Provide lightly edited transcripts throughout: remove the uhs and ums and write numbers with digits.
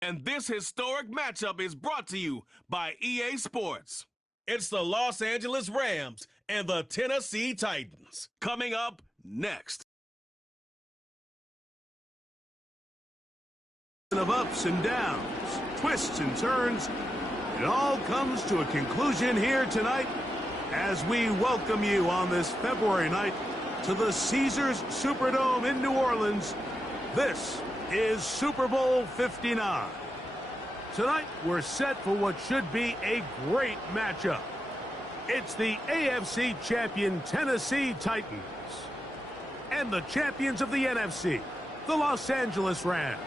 And this historic matchup is brought to you by EA Sports. It's the Los Angeles Rams and the Tennessee Titans. Coming up next. Of ups and downs, twists and turns, it all comes to a conclusion here tonight as we welcome you on this February night to the Caesars Superdome in New Orleans. This is Super Bowl 59. Tonight, we're set for what should be a great matchup. It's the AFC champion Tennessee Titans and the champions of the NFC, the Los Angeles Rams.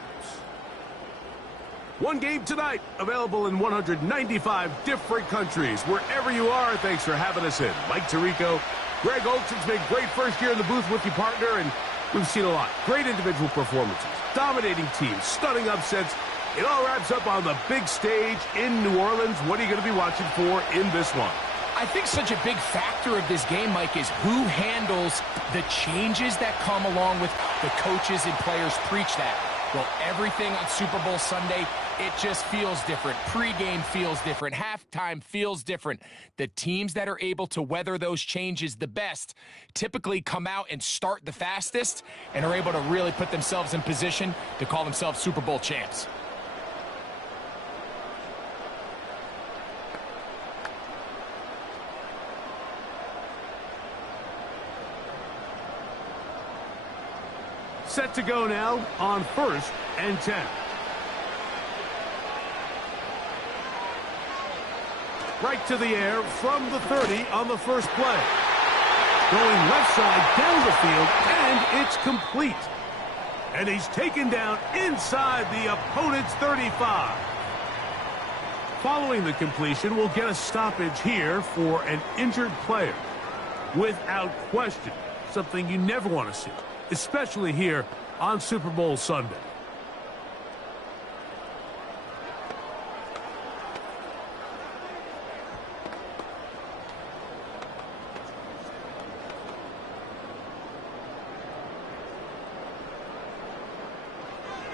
One game tonight, available in 195 different countries. Wherever you are, thanks for having us in. Mike Tirico, Greg Oaks, it's been a great first year in the booth with you, partner, and we've seen a lot. Great individual performances, dominating teams, stunning upsets. It all wraps up on the big stage in New Orleans. What are you going to be watching for in this one? I think such a big factor of this game, Mike, is who handles the changes that come along with the coaches and players preach that. Well, everything on Super Bowl Sunday, it just feels different. Pre-game feels different. Halftime feels different. The teams that are able to weather those changes the best typically come out and start the fastest and are able to really put themselves in position to call themselves Super Bowl champs. Set to go now on 1st and 10. Right to the air from the 30 on the first play. Going left side down the field, and it's complete. And he's taken down inside the opponent's 35. Following the completion, we'll get a stoppage here for an injured player. Without question, something you never want to see, especially here on Super Bowl Sunday.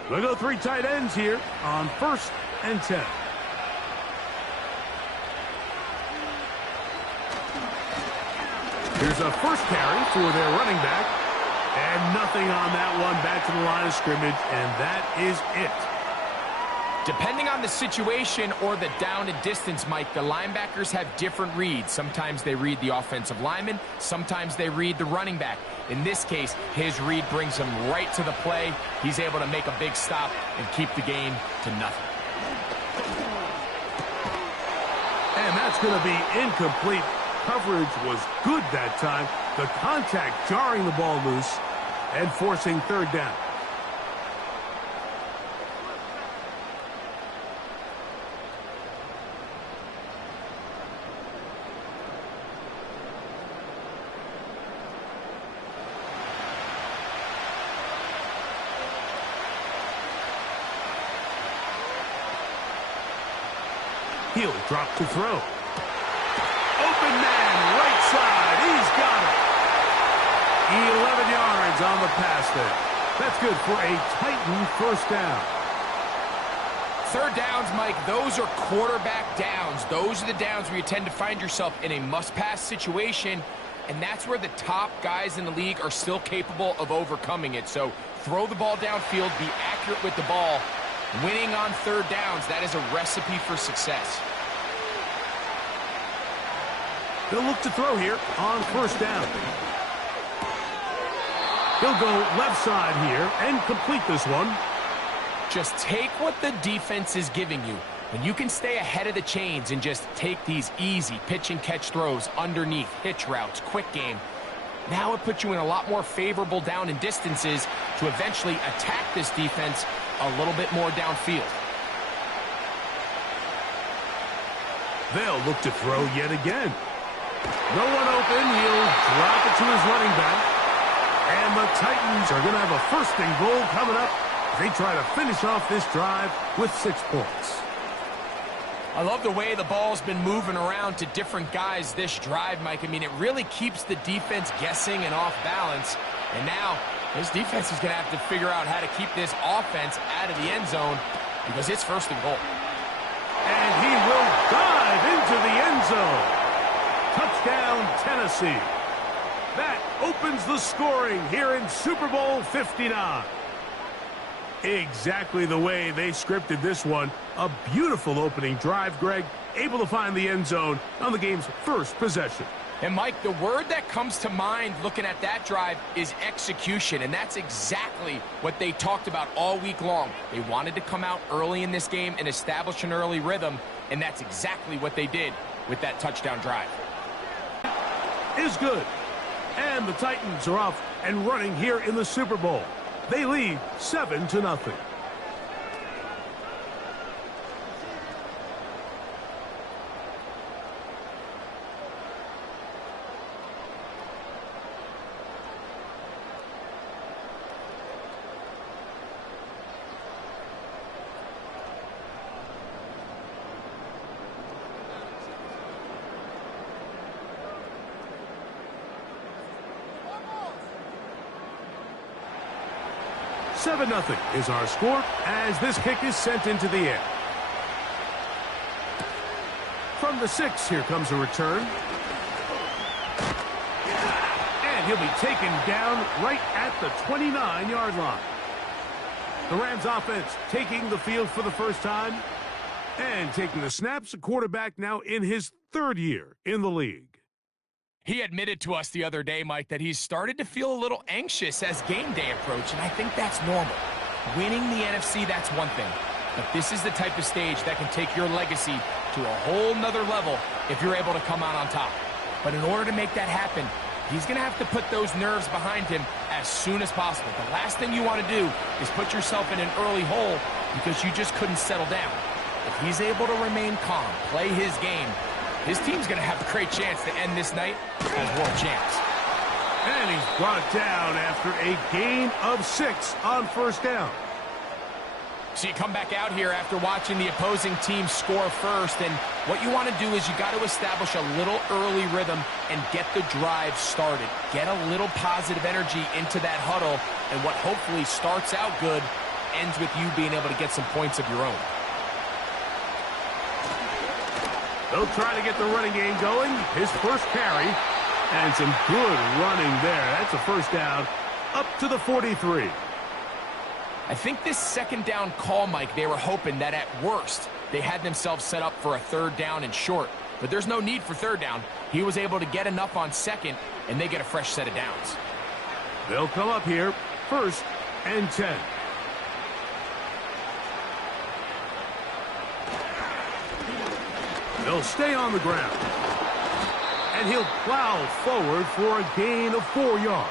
We'll go 3 tight ends here on 1st and 10. Here's a first carry for their running back. And nothing on that one, back to the line of scrimmage, and that is it. Depending on the situation or the down and distance, Mike, the linebackers have different reads. Sometimes they read the offensive lineman. Sometimes they read the running back. In this case, his read brings him right to the play. He's able to make a big stop and keep the game to nothing. And that's going to be incomplete. Coverage was good that time. The contact jarring the ball loose and forcing 3rd down. He'll drop to throw. Open man, right side. He's got it. 11 yards on the pass there. That's good for a Titan 1st down. 3rd downs, Mike, those are quarterback downs. Those are the downs where you tend to find yourself in a must-pass situation, and that's where the top guys in the league are still capable of overcoming it. So throw the ball downfield, be accurate with the ball. Winning on 3rd downs, that is a recipe for success. They'll look to throw here on 1st down. He'll go left side here and complete this one. Just take what the defense is giving you. When you can stay ahead of the chains and just take these easy pitch and catch throws underneath, hitch routes, quick game, now it puts you in a lot more favorable down and distances to eventually attack this defense a little bit more downfield. They'll look to throw yet again. No one open. He'll drop it to his running back. And the Titans are going to have a 1st and goal coming up. They try to finish off this drive with 6 points. I love the way the ball's been moving around to different guys this drive, Mike. I mean, it really keeps the defense guessing and off balance. And now, this defense is going to have to figure out how to keep this offense out of the end zone. because it's 1st and goal. And he will dive into the end zone. Touchdown, Tennessee. That opens the scoring here in Super Bowl 59. Exactly the way they scripted this one. A beautiful opening drive, Greg. Able to find the end zone on the game's first possession. And, Mike, the word that comes to mind looking at that drive is execution, and that's exactly what they talked about all week long. They wanted to come out early in this game and establish an early rhythm, and that's exactly what they did with that touchdown drive. Is good. And the Titans are off and running here in the Super Bowl. They lead 7-0. Nothing is our score as this kick is sent into the air. From the 6, here comes a return. And he'll be taken down right at the 29-yard line. The Rams offense taking the field for the first time and taking the snaps. A quarterback now in his 3rd year in the league. He admitted to us the other day, Mike, that he's started to feel a little anxious as game day approached, and I think that's normal. Winning the NFC, that's one thing. But this is the type of stage that can take your legacy to a whole nother level if you're able to come out on top. But in order to make that happen, he's going to have to put those nerves behind him as soon as possible. The last thing you want to do is put yourself in an early hole because you just couldn't settle down. If he's able to remain calm, play his game, his team's going to have a great chance to end this night as world champs. And he's brought down after a gain of 6 on 1st down. So you come back out here after watching the opposing team score first, and what you want to do is you got to establish a little early rhythm and get the drive started. Get a little positive energy into that huddle, and what hopefully starts out good ends with you being able to get some points of your own. They'll try to get the running game going. His first carry. And some good running there. That's a 1st down up to the 43. I think this 2nd down call, Mike, they were hoping that at worst they had themselves set up for a 3rd down and short. But there's no need for 3rd down. He was able to get enough on 2nd, and they get a fresh set of downs. They'll come up here 1st and 10. They'll stay on the ground. And he'll plow forward for a gain of 4 yards.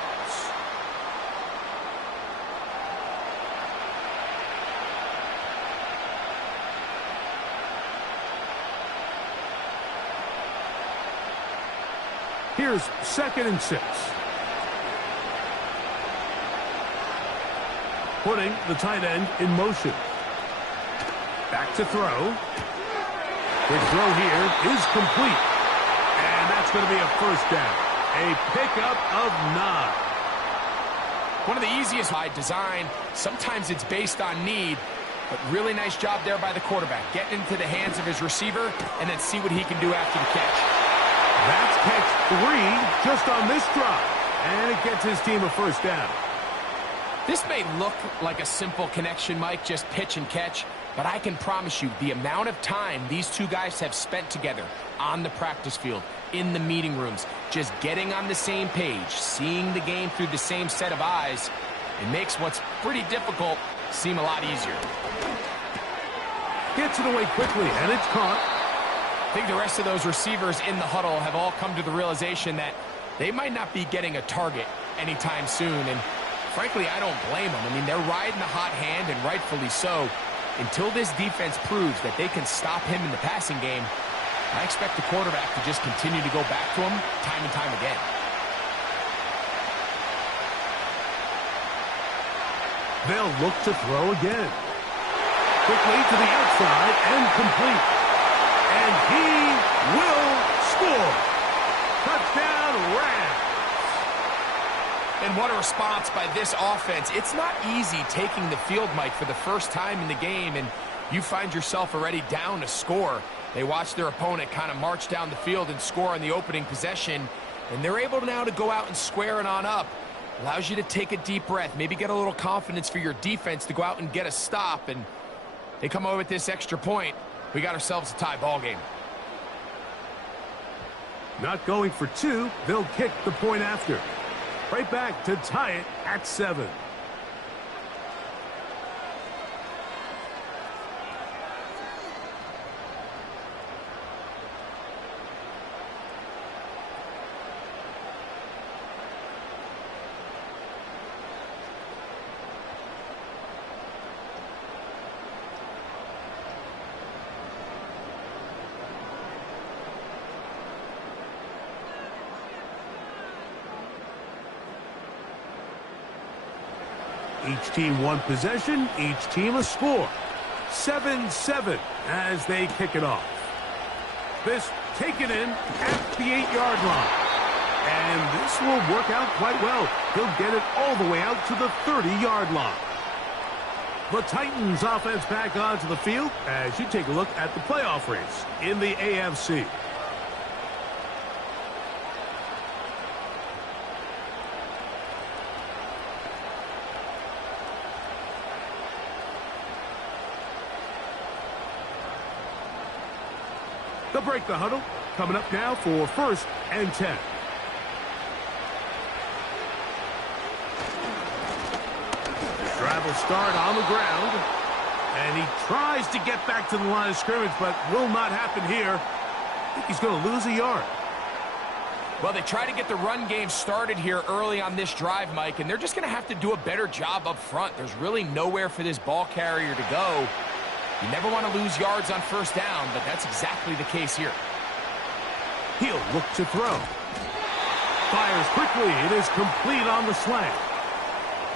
Here's 2nd and 6. Putting the tight end in motion. Back to throw. The throw here is complete. And that's going to be a 1st down. A pickup of 9. One of the easiest by design. Sometimes it's based on need. But really nice job there by the quarterback. Getting into the hands of his receiver and then see what he can do after the catch. That's catch 3 just on this drive. And it gets his team a 1st down. This may look like a simple connection, Mike, just pitch and catch. But I can promise you the amount of time these two guys have spent together on the practice field, in the meeting rooms, just getting on the same page, seeing the game through the same set of eyes, it makes what's pretty difficult seem a lot easier. Gets it away quickly, and it's caught. I think the rest of those receivers in the huddle have all come to the realization that they might not be getting a target anytime soon, and frankly, I don't blame them. I mean, they're riding the hot hand, and rightfully so. Until this defense proves that they can stop him in the passing game, I expect the quarterback to just continue to go back to him time and time again. They'll look to throw again. Quickly to the outside and complete. And he will score. Touchdown, Rams. And what a response by this offense. It's not easy taking the field, Mike, for the first time in the game. And You find yourself already down to score. They watch their opponent kind of march down the field and score on the opening possession, and they're able now to go out and square it on up. Allows you to take a deep breath, maybe get a little confidence for your defense to go out and get a stop, and they come over with this extra point. We got ourselves a tie ball game. Not going for two, they'll kick the point after. Right back to tie it at 7. Each team one possession, each team a score. 7-7 as they kick it off. This taken in at the 8-yard line. And this will work out quite well. He'll get it all the way out to the 30-yard line. The Titans offense back onto the field as you take a look at the playoff race in the AFC. They'll break the huddle. Coming up now for 1st and 10. The drive will start on the ground. And he tries to get back to the line of scrimmage, but will not happen here. I think he's going to lose a yard. Well, they try to get the run game started here early on this drive, Mike, and they're just going to have to do a better job up front. There's really nowhere for this ball carrier to go. You never want to lose yards on 1st down, but that's exactly the case here. He'll look to throw. Fires quickly. It is complete on the slant.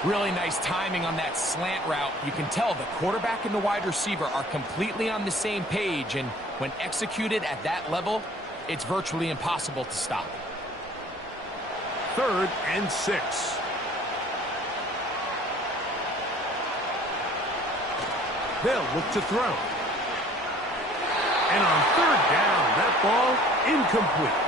Really nice timing on that slant route. You can tell the quarterback and the wide receiver are completely on the same page, and when executed at that level, it's virtually impossible to stop. 3rd and 6. They'll look to throw. And on 3rd down, that ball incomplete.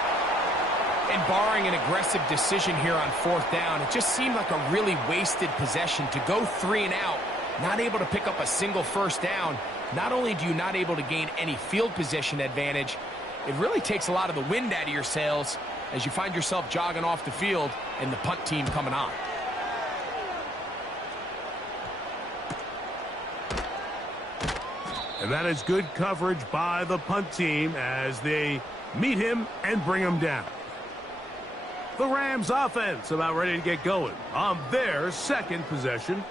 And barring an aggressive decision here on 4th down, it just seemed like a really wasted possession to go 3 and out, not able to pick up a single 1st down. Not only do you not able to gain any field position advantage, it really takes a lot of the wind out of your sails as you find yourself jogging off the field and the punt team coming on. And that is good coverage by the punt team as they meet him and bring him down. The Rams offense about ready to get going on their 2nd possession.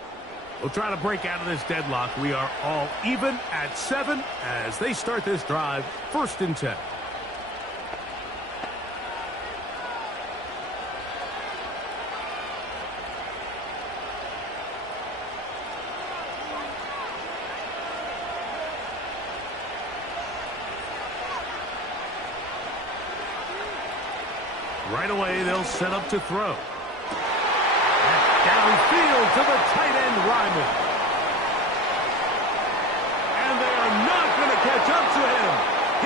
We'll try to break out of this deadlock. We are all even at 7 as they start this drive, 1st and 10. Right away, they'll set up to throw. Downfield to the tight end, Ryman. And they are not going to catch up to him.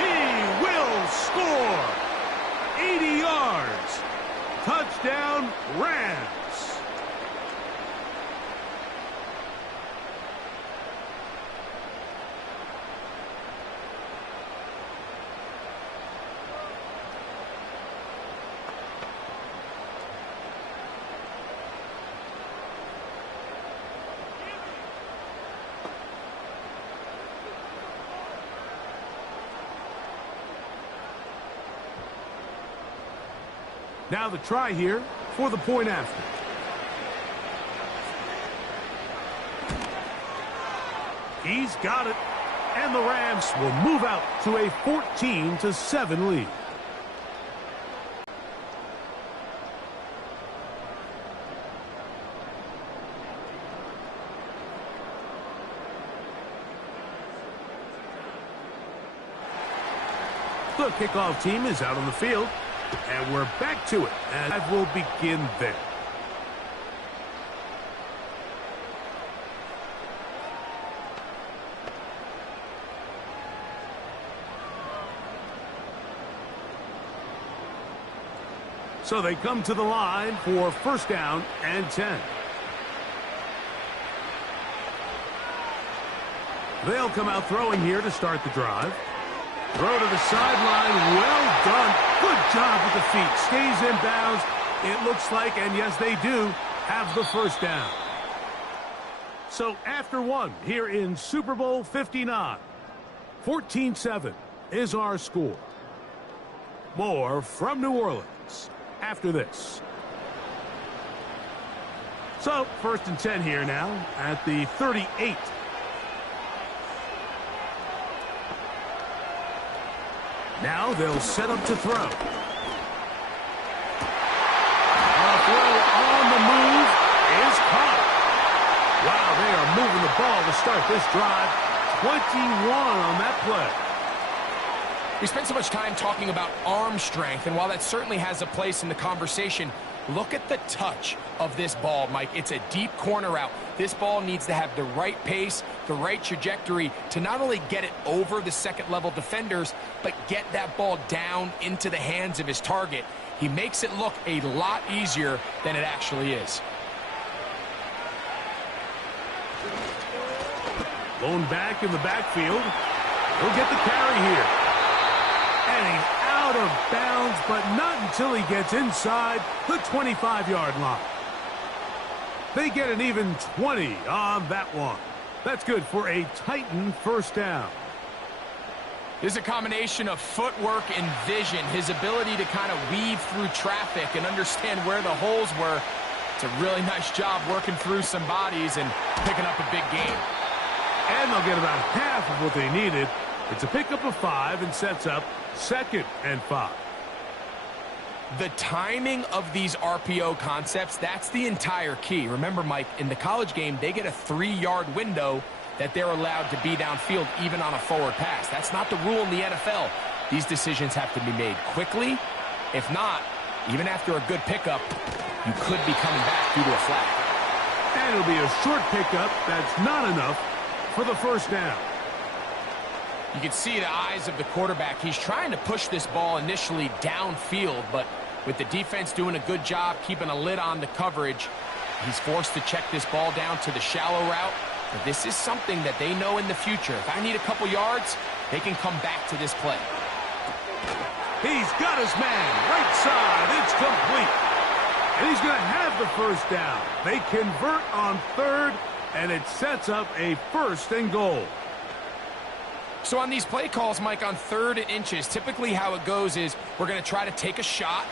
He will score. 80 yards. Touchdown, Rams. Now the try here for the point after. He's got it. And the Rams will move out to a 14-7 lead. The kickoff team is out on the field. And we're back to it, and I will begin there. So they come to the line for first down and 10. They'll come out throwing here to start the drive. Throw to the sideline. Well done. Good job with the feet. Stays in bounds. It looks like, and yes, they do, have the first down. So after one here in Super Bowl 59, 14-7 is our score. More from New Orleans after this. So first and 10 here now at the 38. Now they'll set up to throw. A throw on the move is caught. Wow, they are moving the ball to start this drive. 21 on that play. We spent so much time talking about arm strength, and while that certainly has a place in the conversation, look at the touch of this ball, Mike. It's a deep corner route. This ball needs to have the right pace, the right trajectory to not only get it over the second-level defenders, but get that ball down into the hands of his target. He makes it look a lot easier than it actually is. Blown back in the backfield. He'll get the carry here. And he's out of bounds, but not until he gets inside the 25-yard line. They get an even 20 on that one. That's good for a Titan first down. This is a combination of footwork and vision, his ability to kind of weave through traffic and understand where the holes were. It's a really nice job working through some bodies and picking up a big gain. And they'll get about half of what they needed. It's a pickup of 5 and sets up 2nd and 5. The timing of these RPO concepts, that's the entire key. Remember, Mike, in the college game, they get a 3-yard window that they're allowed to be downfield even on a forward pass. That's not the rule in the NFL. These decisions have to be made quickly. If not, even after a good pickup, you could be coming back due to a flag. And it'll be a short pickup. That's not enough for the first down. You can see the eyes of the quarterback. He's trying to push this ball initially downfield, but with the defense doing a good job keeping a lid on the coverage, he's forced to check this ball down to the shallow route. But this is something that they know in the future. If I need a couple yards, they can come back to this play. He's got his man right side. It's complete. And he's going to have the first down. They convert on 3rd, and it sets up a 1st and goal. So on these play calls, Mike, on 3rd and inches, typically how it goes is we're going to try to take a shot.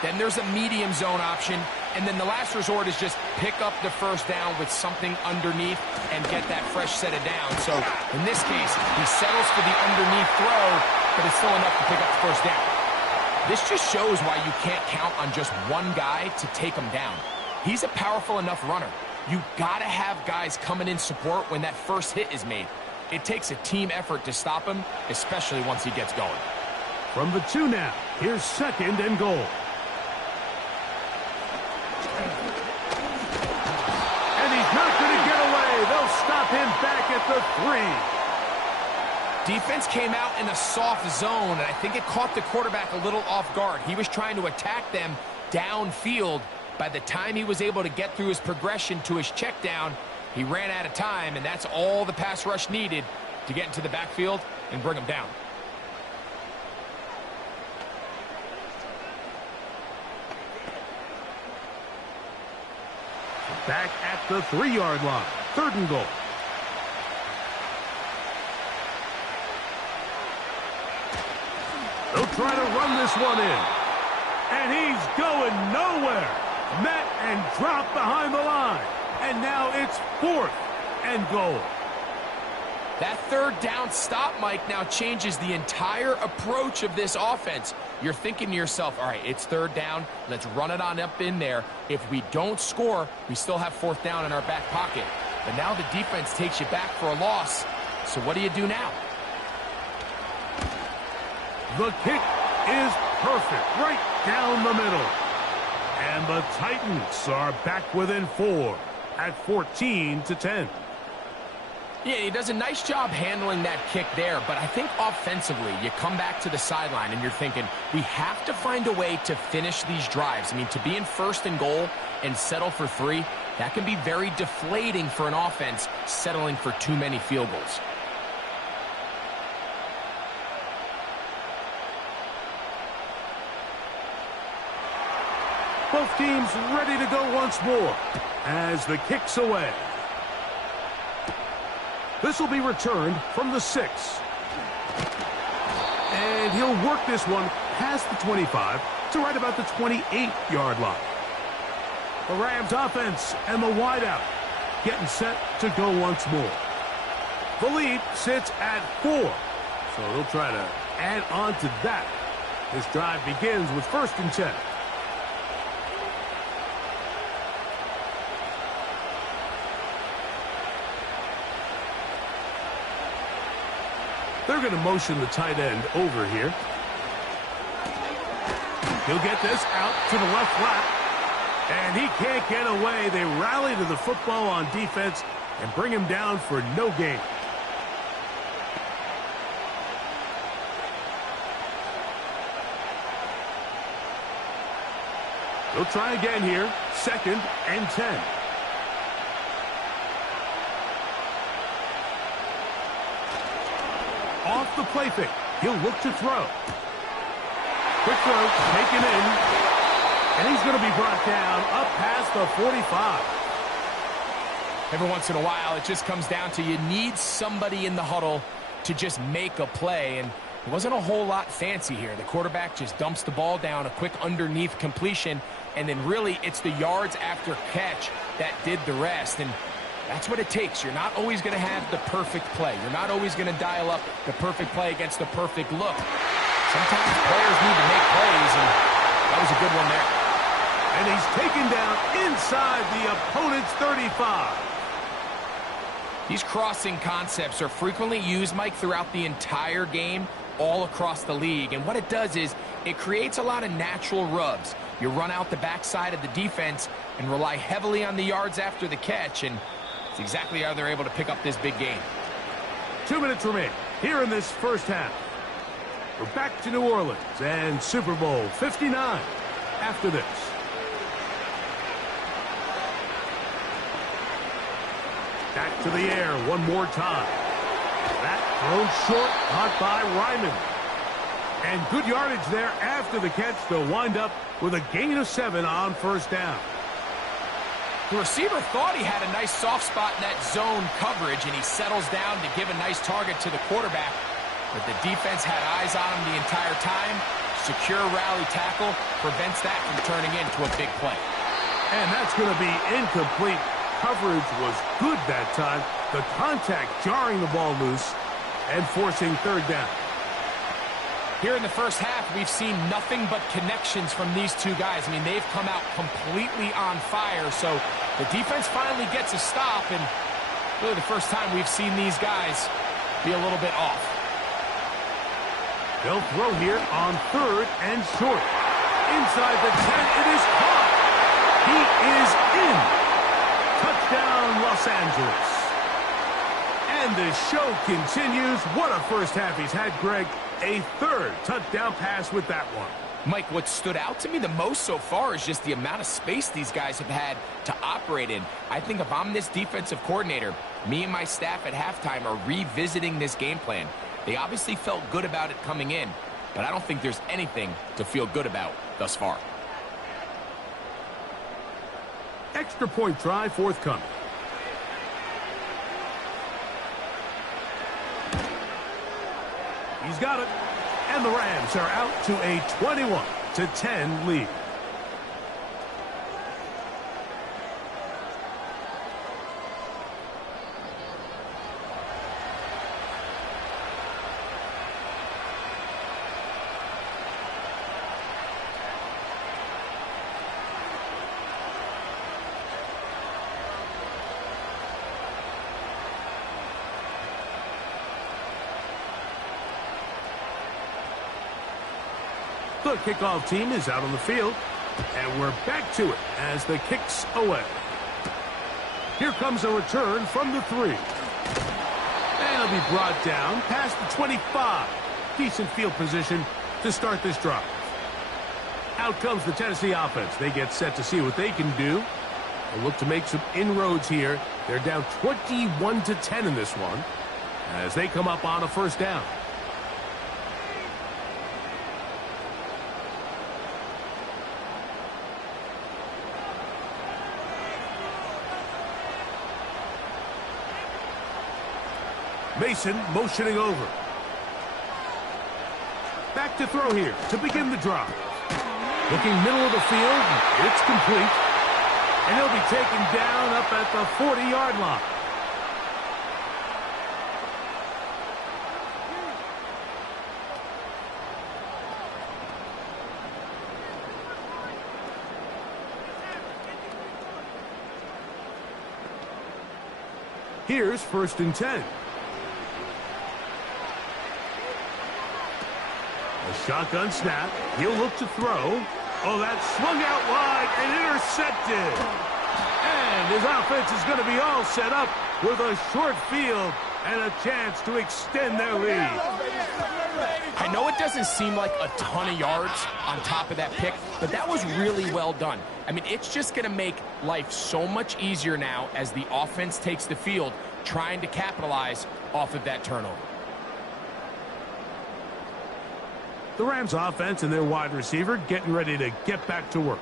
Then there's a medium zone option. And then the last resort is just pick up the first down with something underneath and get that fresh set of downs. So in this case, he settles for the underneath throw, but it's still enough to pick up the first down. This just shows why you can't count on just one guy to take him down. He's a powerful enough runner. You got to have guys coming in support when that first hit is made. It takes a team effort to stop him, especially once he gets going. From the 2 now, here's 2nd and goal. And he's not going to get away. They'll stop him back at the 3. Defense came out in a soft zone, and I think it caught the quarterback a little off guard. He was trying to attack them downfield. By the time he was able to get through his progression to his check down, he ran out of time, and that's all the pass rush needed to get into the backfield and bring him down. Back at the 3-yard line. 3rd and goal. They'll try to run this one in. And he's going nowhere. Met and dropped behind the line. And now it's 4th and goal. That 3rd down stop, Mike, now changes the entire approach of this offense. You're thinking to yourself, all right, it's 3rd down. Let's run it on up in there. If we don't score, we still have 4th down in our back pocket. But now the defense takes you back for a loss. So what do you do now? The kick is perfect, right down the middle. And the Titans are back within 4 at 14-10. Yeah, he does a nice job handling that kick there, but I think offensively, you come back to the sideline and you're thinking, we have to find a way to finish these drives. I mean, to be in 1st and goal and settle for 3, that can be very deflating for an offense settling for too many field goals. Both teams ready to go once more as the kick's away. This will be returned from the 6. And he'll work this one past the 25 to right about the 28-yard line. The Rams offense and the wideout getting set to go once more. The lead sits at 4, so they'll try to add on to that. This drive begins with 1st and 10. They're going to motion the tight end over here. He'll get this out to the left flat. And he can't get away. They rally to the football on defense and bring him down for no gain. They'll try again here. 2nd and 10. Off the play fake. He'll look to throw. Quick throw, taken in. And he's going to be brought down up past the 45. Every once in a while, it just comes down to you need somebody in the huddle to just make a play. And it wasn't a whole lot fancy here. The quarterback just dumps the ball down, a quick underneath completion. And then really, it's the yards after catch that did the rest. And that's what it takes. You're not always going to have the perfect play. You're not always going to dial up the perfect play against the perfect look. Sometimes players need to make plays, and that was a good one there. And he's taken down inside the opponent's 35. These crossing concepts are frequently used, Mike, throughout the entire game, all across the league. And what it does is it creates a lot of natural rubs. You run out the backside of the defense and rely heavily on the yards after the catch, and it's exactly how they're able to pick up this big game. 2 minutes remain here in this 1st half. We're back to New Orleans and Super Bowl 59 after this. Back to the air one more time. That throw short, caught by Ryman. And good yardage there after the catch. They'll wind up with a gain of 7 on 1st down. The receiver thought he had a nice soft spot in that zone coverage, and he settles down to give a nice target to the quarterback. But the defense had eyes on him the entire time. Secure rally tackle prevents that from turning into a big play. And that's going to be incomplete. Coverage was good that time. The contact jarring the ball loose and forcing 3rd down. Here in the 1st half, we've seen nothing but connections from these two guys. I mean, they've come out completely on fire, so the defense finally gets a stop, and really the first time we've seen these guys be a little bit off. They'll throw here on 3rd and short. Inside the 10, it is caught. He is in. Touchdown, Los Angeles. And the show continues. What a 1st half he's had, Greg. A 3rd touchdown pass with that one. Mike, what stood out to me the most so far is just the amount of space these guys have had to operate in. I think if I'm this defensive coordinator, me and my staff at halftime are revisiting this game plan. They obviously felt good about it coming in, but I don't think there's anything to feel good about thus far. Extra point try forthcoming. He's got it. And the Rams are out to a 21-10 lead. The kickoff team is out on the field, and we're back to it as the kick's away. Here comes a return from the 3. And he'll be brought down past the 25. Decent field position to start this drive. Out comes the Tennessee offense. They get set to see what they can do. They'll look to make some inroads here. They're down 21-10 in this one as they come up on a first down. Mason motioning over. Back to throw here to begin the drive. Looking middle of the field, it's complete. And he'll be taken down up at the 40-yard line. Here's 1st and 10. A shotgun snap. He'll look to throw. Oh, that swung out wide and intercepted. And his offense is going to be all set up with a short field and a chance to extend their lead. I know it doesn't seem like a ton of yards on top of that pick, but that was really well done. I mean, it's just going to make life so much easier now as the offense takes the field, trying to capitalize off of that turnover. The Rams offense and their wide receiver getting ready to get back to work.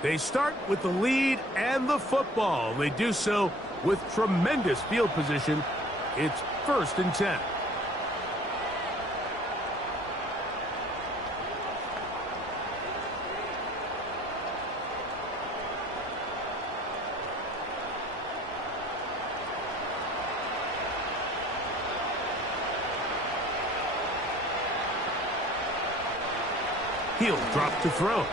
They start with the lead and the football. They do so with tremendous field position. It's 1st and 10. He'll drop to throw.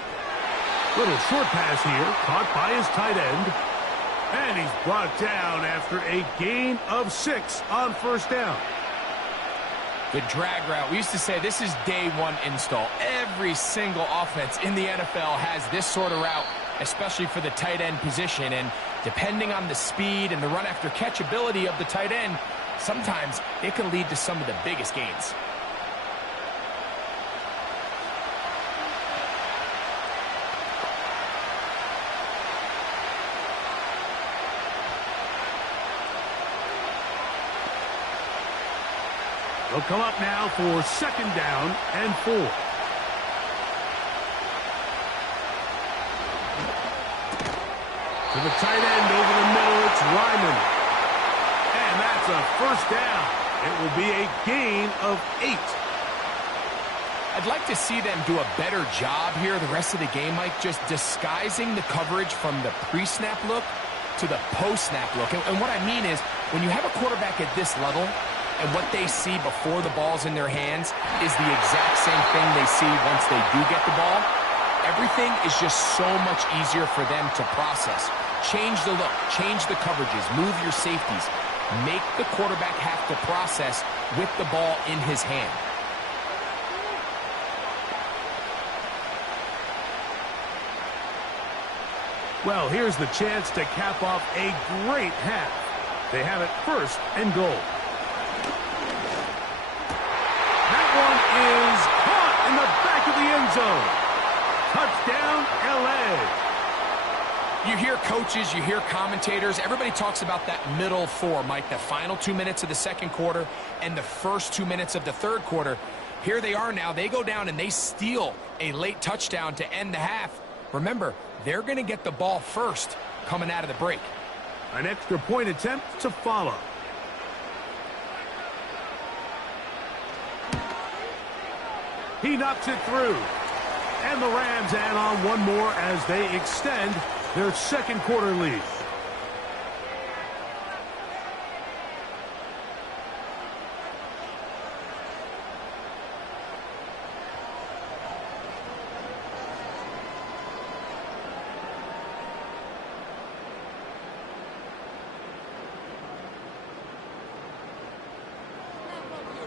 Little short pass here, caught by his tight end. And he's brought down after a gain of 6 on 1st down. The drag route. We used to say this is day one install. Every single offense in the NFL has this sort of route, especially for the tight end position. And depending on the speed and the run after catch ability of the tight end, sometimes it can lead to some of the biggest gains. They'll come up now for 2nd down and 4. To the tight end over the middle, it's Ryman. And that's a 1st down. It will be a gain of 8. I'd like to see them do a better job here the rest of the game, Mike, just disguising the coverage from the pre-snap look to the post-snap look. And what I mean is, when you have a quarterback at this level, and what they see before the ball's in their hands is the exact same thing they see once they do get the ball, everything is just so much easier for them to process. Change the look, change the coverages, move your safeties. Make the quarterback have to process with the ball in his hand. Well, here's the chance to cap off a great half. They have it 1st and goal. That one is caught in the back of the end zone. Touchdown, L.A. You hear coaches, you hear commentators, everybody talks about that middle 4, Mike, the final 2 minutes of the 2nd quarter and the first 2 minutes of the 3rd quarter. Here they are now. They go down and they steal a late touchdown to end the half. Remember, they're going to get the ball first coming out of the break. An extra point attempt to follow. He knocks it through. And the Rams add on one more as they extend their 2nd quarter lead.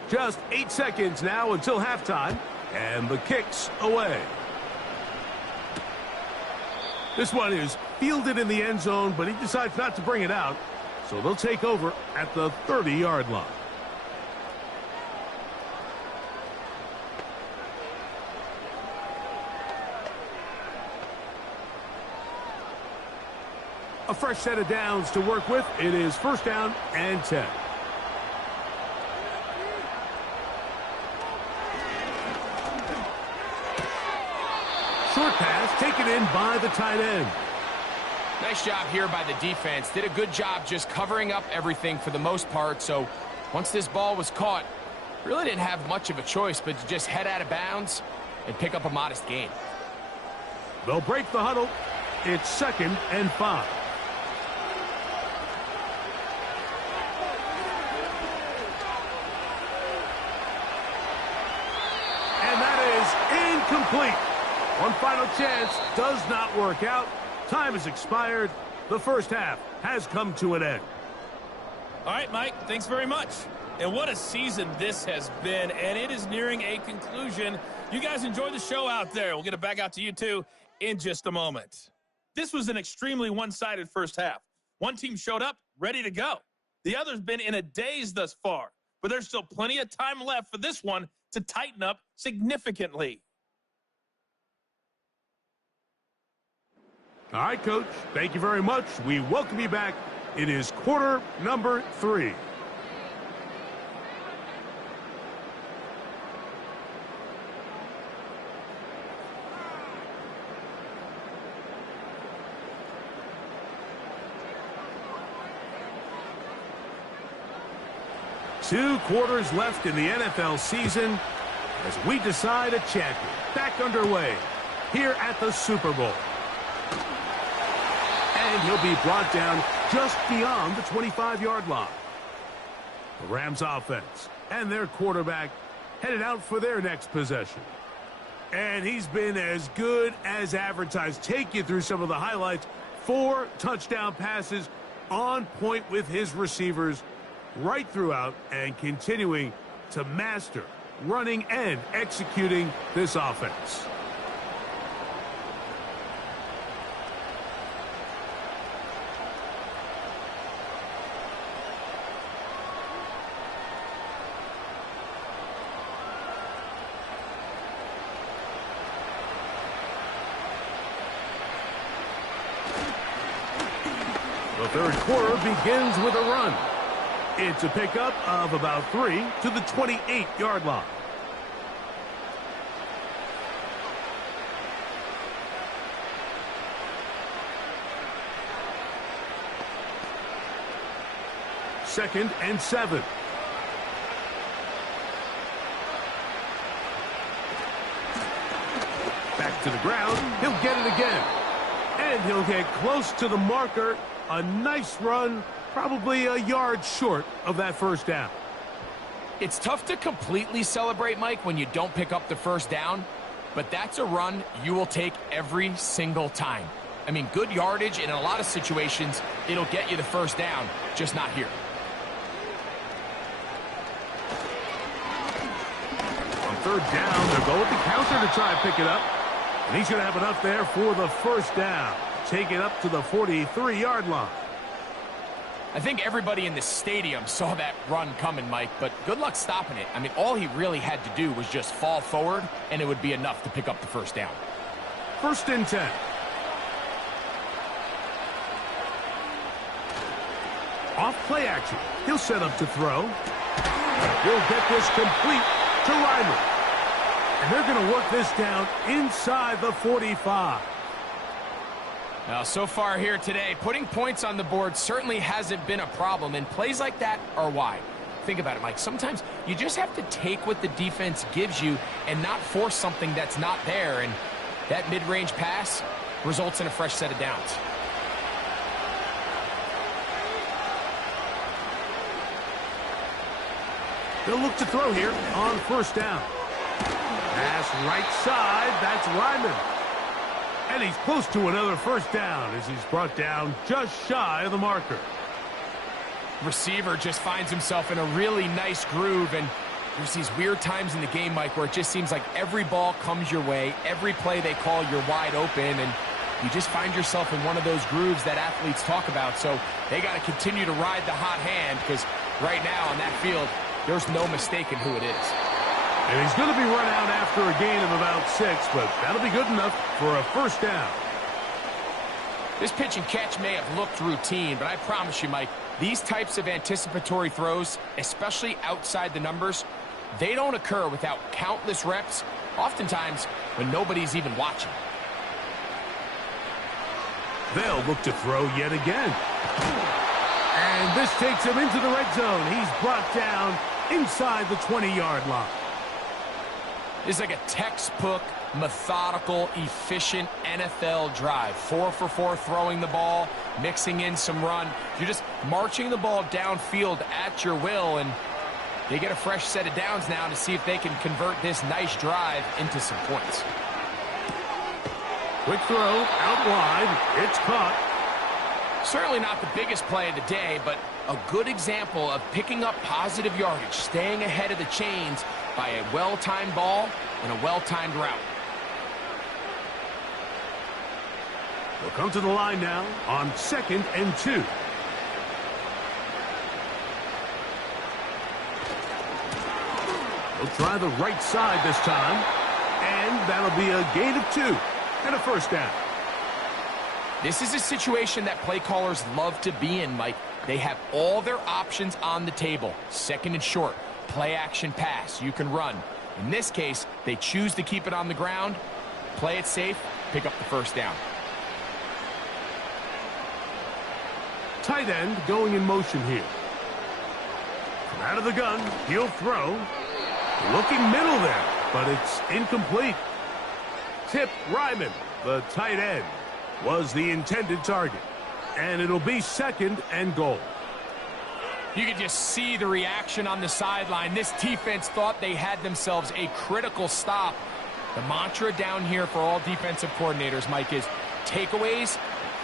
Just 8 seconds now until halftime, and the kick's away. This one is fielded in the end zone, but he decides not to bring it out, so they'll take over at the 30-yard line. A fresh set of downs to work with. It is first down and 10. Short pass taken in by the tight end. Nice job here by the defense. Did a good job just covering up everything for the most part. So once this ball was caught, really didn't have much of a choice but to just head out of bounds and pick up a modest gain. They'll break the huddle. It's second and 5. And that is incomplete. One final chance does not work out. Time has expired. The first half has come to an end. All right, Mike, thanks very much. And what a season this has been, and it is nearing a conclusion. You guys enjoy the show out there. We'll get it back out to you, too, in just a moment. This was an extremely one-sided first half. One team showed up, ready to go. The other's been in a daze thus far, but there's still plenty of time left for this one to tighten up significantly. All right, Coach. Thank you very much. We welcome you back. It is quarter number 3. Two quarters left in the NFL season as we decide a champion. Back underway here at the Super Bowl. And he'll be brought down just beyond the 25-yard line. The Rams offense and their quarterback headed out for their next possession. And he's been as good as advertised. Take you through some of the highlights. 4 touchdown passes on point with his receivers right throughout and continuing to master running and executing this offense. The third quarter begins with a run. It's a pickup of about 3 to the 28-yard line. Second and 7. Back to the ground. He'll get it again. And he'll get close to the marker. A nice run, probably a yard short of that first down. It's tough to completely celebrate, Mike, when you don't pick up the first down, but that's a run you will take every single time. I mean, good yardage, and in a lot of situations, it'll get you the first down, just not here. On third down, they'll go with the counter to try and pick it up. And he's going to have enough there for the first down. Take it up to the 43-yard line. I think everybody in the stadium saw that run coming, Mike, but good luck stopping it. I mean, all he really had to do was just fall forward, and it would be enough to pick up the first down. First and 10. Off play action. He'll set up to throw. He'll get this complete to Ryman. And they're going to work this down inside the 45. Now, so far here today, putting points on the board certainly hasn't been a problem, and plays like that are why. Think about it, Mike. Sometimes you just have to take what the defense gives you and not force something that's not there, and that mid-range pass results in a fresh set of downs. They'll look to throw here on first down. Pass right side, that's Ryman. And he's close to another first down as he's brought down just shy of the marker. Receiver just finds himself in a really nice groove, and there's these weird times in the game, Mike, where it just seems like every ball comes your way, every play they call, you're wide open, and you just find yourself in one of those grooves that athletes talk about. So they got to continue to ride the hot hand, because right now on that field, there's no mistaking who it is. And he's going to be run out after a gain of about 6, but that'll be good enough for a first down. This pitch and catch may have looked routine, but I promise you, Mike, these types of anticipatory throws, especially outside the numbers, they don't occur without countless reps, oftentimes when nobody's even watching. They'll look to throw yet again. And this takes him into the red zone. He's brought down inside the 20-yard line. It's like a textbook, methodical, efficient NFL drive. 4 for 4 throwing the ball, mixing in some run. You're just marching the ball downfield at your will, and they get a fresh set of downs now to see if they can convert this nice drive into some points. Quick throw, out wide. It's caught. Certainly not the biggest play of the day, but a good example of picking up positive yardage, staying ahead of the chains by a well-timed ball and a well-timed route. We'll come to the line now on 2nd and 2. He'll try the right side this time, and that'll be a gain of 2 and a first down. This is a situation that play callers love to be in, Mike. They have all their options on the table. 2nd and short, play action pass, you can run. In this case, they choose to keep it on the ground, play it safe, pick up the first down. Tight end going in motion here. From out of the gun, he'll throw. Looking middle there, but it's incomplete. Tip Ryman, the tight end, was the intended target. And it'll be 2nd and goal. You can just see the reaction on the sideline. This defense thought they had themselves a critical stop. The mantra down here for all defensive coordinators, Mike, is takeaways,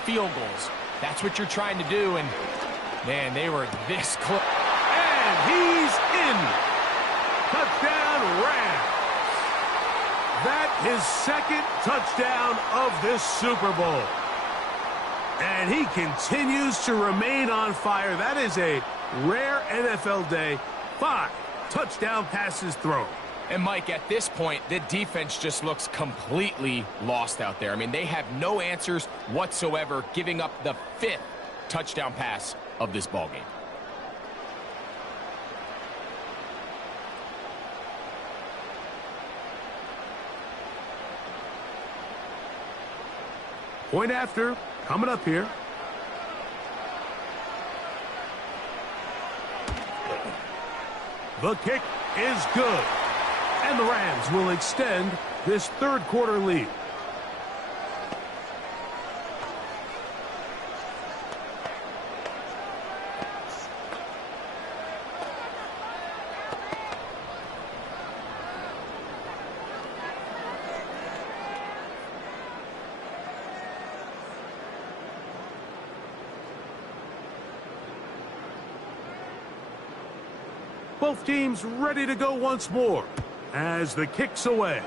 field goals. That's what you're trying to do, and, man, they were this close. And he's in. Touchdown, Rams. That his 2nd touchdown of this Super Bowl. And he continues to remain on fire. That is a rare NFL day. 5 touchdown passes thrown. And, Mike, at this point, the defense just looks completely lost out there. I mean, they have no answers whatsoever, giving up the 5th touchdown pass of this ballgame. Point after, coming up here. The kick is good. And the Rams will extend this 3rd quarter lead. Both teams ready to go once more as the kick's away.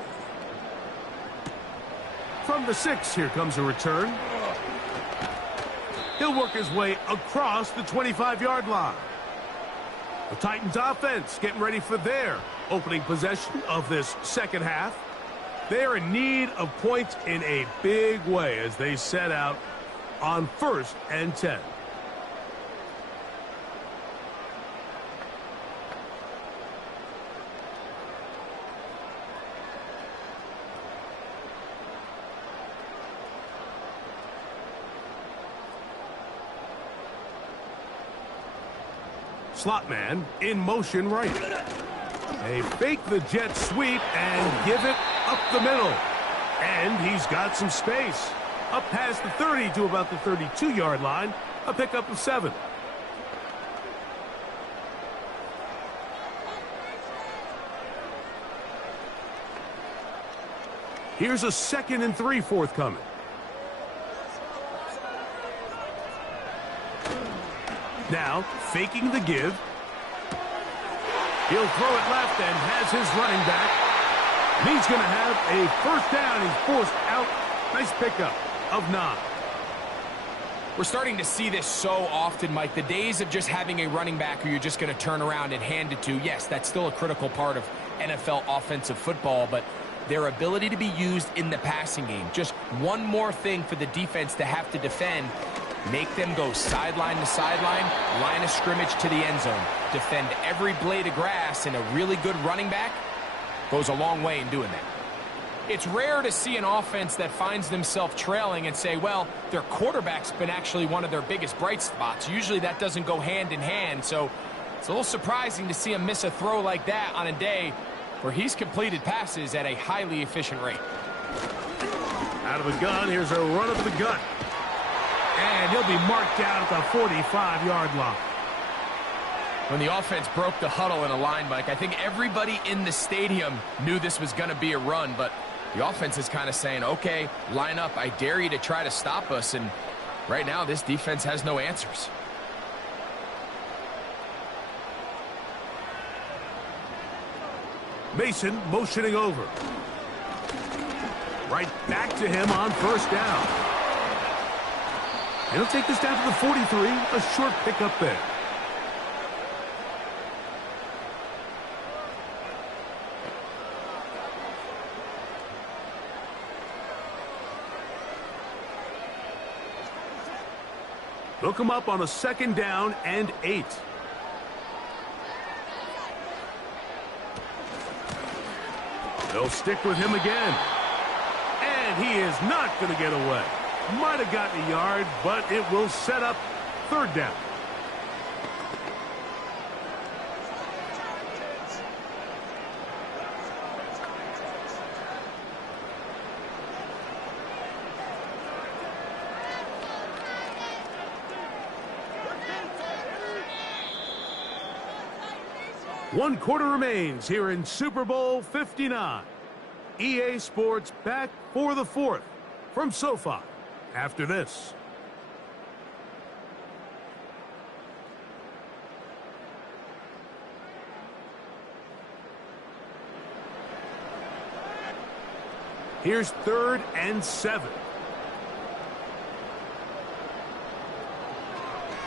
From the 6, here comes a return. He'll work his way across the 25-yard line. The Titans offense getting ready for their opening possession of this 2nd half. They're in need of points in a big way as they set out on 1st and 10. Slot man in motion right. They fake the jet sweep and give it up the middle. And he's got some space. Up past the 30 to about the 32-yard line. A pickup of 7. Here's a 2nd and 3 forthcoming. Now, faking the give. He'll throw it left and has his running back. And he's going to have a first down. He's forced out. Nice pickup of 9. We're starting to see this so often, Mike. The days of just having a running back who you're just going to turn around and hand it to, yes, that's still a critical part of NFL offensive football, but their ability to be used in the passing game. Just one more thing for the defense to have to defend. Make them go sideline to sideline, line of scrimmage to the end zone. Defend every blade of grass, and a really good running back goes a long way in doing that. It's rare to see an offense that finds themselves trailing and say, well, their quarterback's been actually one of their biggest bright spots. Usually that doesn't go hand in hand, so it's a little surprising to see him miss a throw like that on a day where he's completed passes at a highly efficient rate. Out of the gun, here's a run of the gut. And he'll be marked down at the 45-yard line. When the offense broke the huddle in a line, Mike, I think everybody in the stadium knew this was going to be a run, but the offense is kind of saying, okay, line up. I dare you to try to stop us. And right now, this defense has no answers. Mason motioning over. Right back to him on first down. And he'll take this down to the 43. A short pickup there. They'll come up on a 2nd down and 8. They'll stick with him again. And he is not going to get away. Might have gotten a yard, but it will set up 3rd down. One quarter remains here in Super Bowl 59. EA Sports back for the 4th from SoFi after this. Here's 3rd and 7.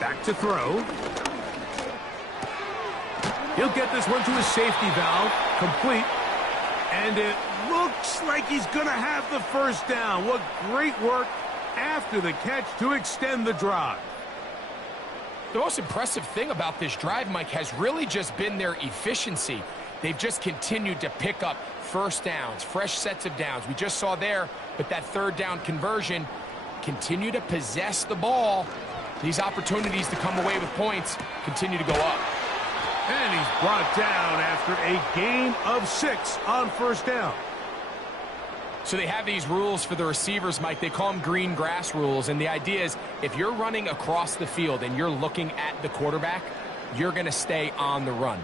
Back to throw. He'll get this one to his safety valve, complete, and it looks like he's going to have the 1st down. What great work after the catch to extend the drive. The most impressive thing about this drive, Mike, has really just been their efficiency. They've just continued to pick up 1st downs, fresh sets of downs. We just saw there with that 3rd down conversion, continue to possess the ball. These opportunities to come away with points continue to go up. And he's brought down after a gain of 6 on 1st down. So they have these rules for the receivers, Mike. They call them green grass rules. And the idea is if you're running across the field and you're looking at the quarterback, you're going to stay on the run.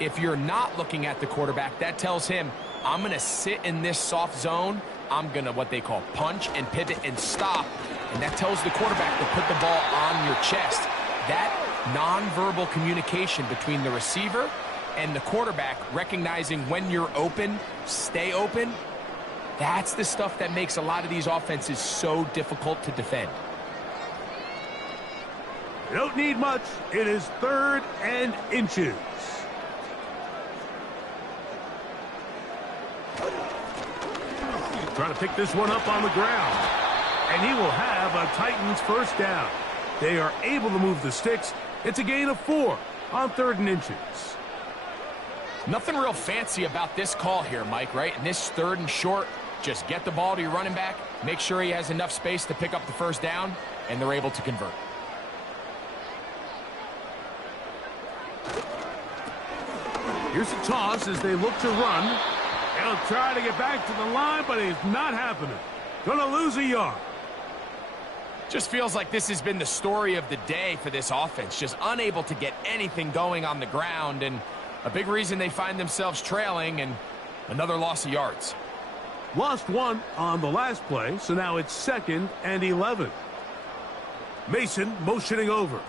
If you're not looking at the quarterback, that tells him, I'm going to sit in this soft zone. I'm going to what they call punch and pivot and stop. And that tells the quarterback to put the ball on your chest. That nonverbal communication between the receiver and the quarterback, recognizing when you're open, stay open, that's the stuff that makes a lot of these offenses so difficult to defend. You don't need much. It is 3rd and inches. Trying to pick this one up on the ground. And he will have a Titans 1st down. They are able to move the sticks. It's a gain of 4 on 3rd and inches. Nothing real fancy about this call here, Mike, right? And this 3rd and short, just get the ball to your running back, make sure he has enough space to pick up the 1st down, and they're able to convert. Here's a toss as they look to run. He'll try to get back to the line, but it's not happening. Gonna lose a yard. Just feels like this has been the story of the day for this offense. Just unable to get anything going on the ground, and a big reason they find themselves trailing, and another loss of yards. Lost 1 on the last play, so now it's 2nd and 11. Mason motioning over.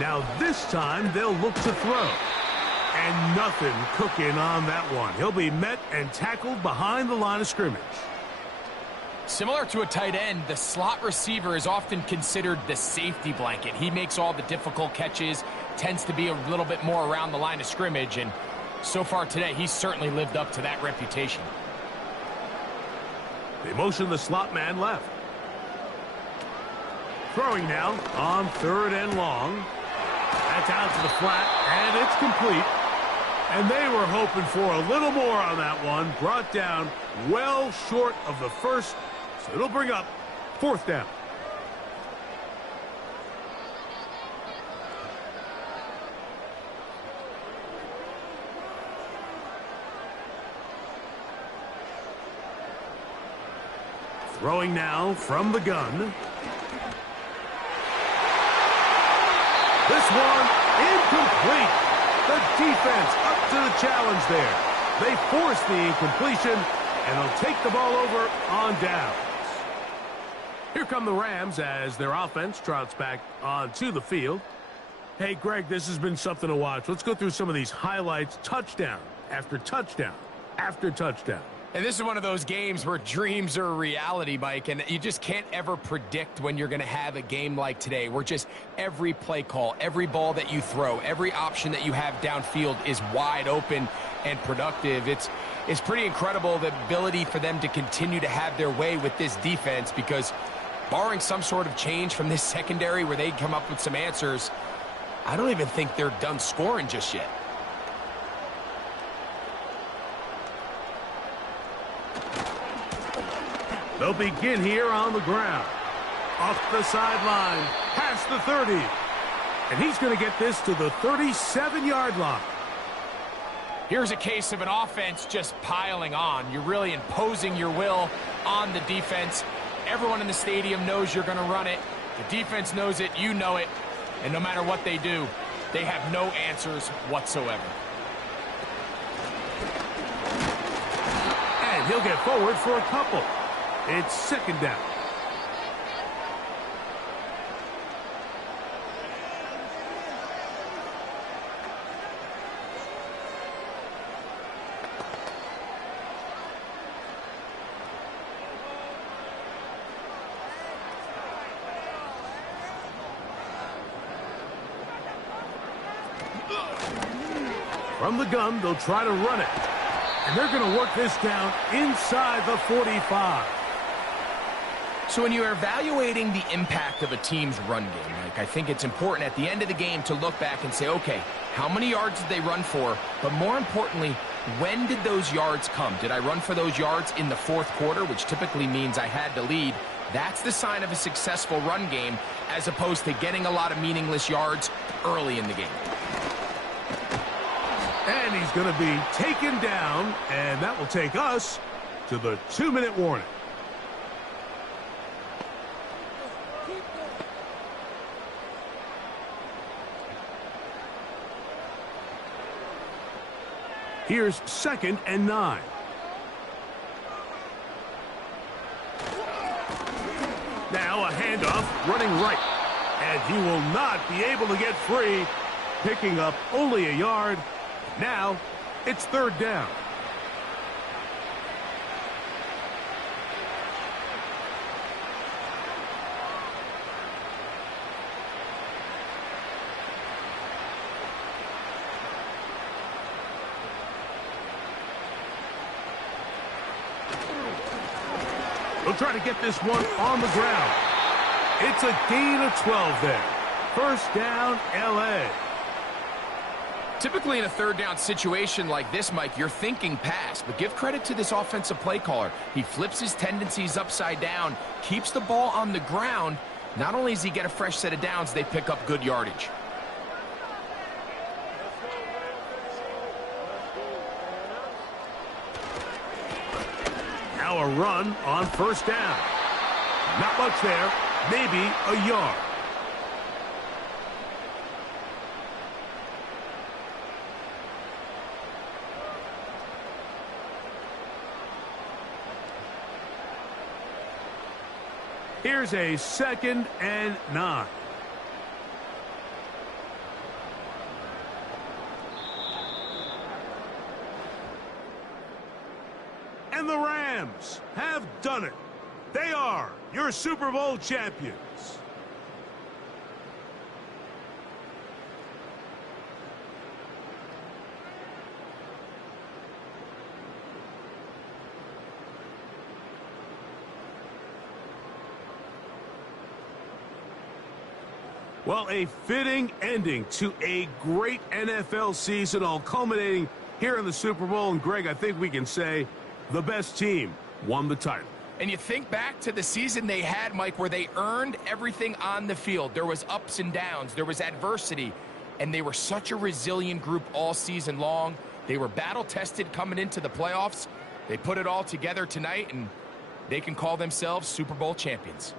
Now this time they'll look to throw. And nothing cooking on that one. He'll be met and tackled behind the line of scrimmage. Similar to a tight end, the slot receiver is often considered the safety blanket. He makes all the difficult catches, tends to be a little bit more around the line of scrimmage, and So far today, he's certainly lived up to that reputation. They motion the slot man left. Throwing now on 3rd and long. That's out to the flat, and it's complete. And they were hoping for a little more on that one. Brought down well short of the first, so it'll bring up 4th down. Throwing now from the gun. This one incomplete. The defense up to the challenge there. They force the incompletion, and they'll take the ball over on downs. Here come the Rams as their offense trots back onto the field. Hey, Greg, this has been something to watch. Let's go through some of these highlights. Touchdown after touchdown after touchdown. And this is one of those games where dreams are a reality, Mike, and you just can't ever predict when you're going to have a game like today, where just every play call, every ball that you throw, every option that you have downfield is wide open and productive. It's pretty incredible, the ability for them to continue to have their way with this defense, because barring some sort of change from this secondary where they come up with some answers, I don't even think they're done scoring just yet. They'll begin here on the ground. Off the sideline, past the 30. And he's going to get this to the 37-yard line. Here's a case of an offense just piling on. You're really imposing your will on the defense. Everyone in the stadium knows you're going to run it. The defense knows it, you know it. And no matter what they do, they have no answers whatsoever. And he'll get forward for a couple. It's 2nd down. From the gun, they'll try to run it. And they're going to work this down inside the 45. So when you're evaluating the impact of a team's run game, Mike, I think it's important at the end of the game to look back and say, okay, how many yards did they run for? But more importantly, when did those yards come? Did I run for those yards in the 4th quarter, which typically means I had to lead? That's the sign of a successful run game, as opposed to getting a lot of meaningless yards early in the game. And he's going to be taken down, and that will take us to the 2-minute warning. Here's 2nd and 9. Now a handoff running right. And he will not be able to get free, picking up only a yard. Now it's 3rd down. They'll try to get this one on the ground. It's a gain of 12 there. 1st down, L.A. Typically in a 3rd down situation like this, Mike, you're thinking pass, but give credit to this offensive play caller. He flips his tendencies upside down, keeps the ball on the ground. Not only does he get a fresh set of downs, they pick up good yardage. Now a run on 1st down. Not much there, maybe a yard. Here's a 2nd and 9. And the Rams have done it. They are your Super Bowl champions. Well, a fitting ending to a great NFL season, all culminating here in the Super Bowl. And, Greg, I think we can say the best team won the title. And you think back to the season they had, Mike, where they earned everything on the field. There was ups and downs. There was adversity. And they were such a resilient group all season long. They were battle-tested coming into the playoffs. They put it all together tonight, and they can call themselves Super Bowl champions.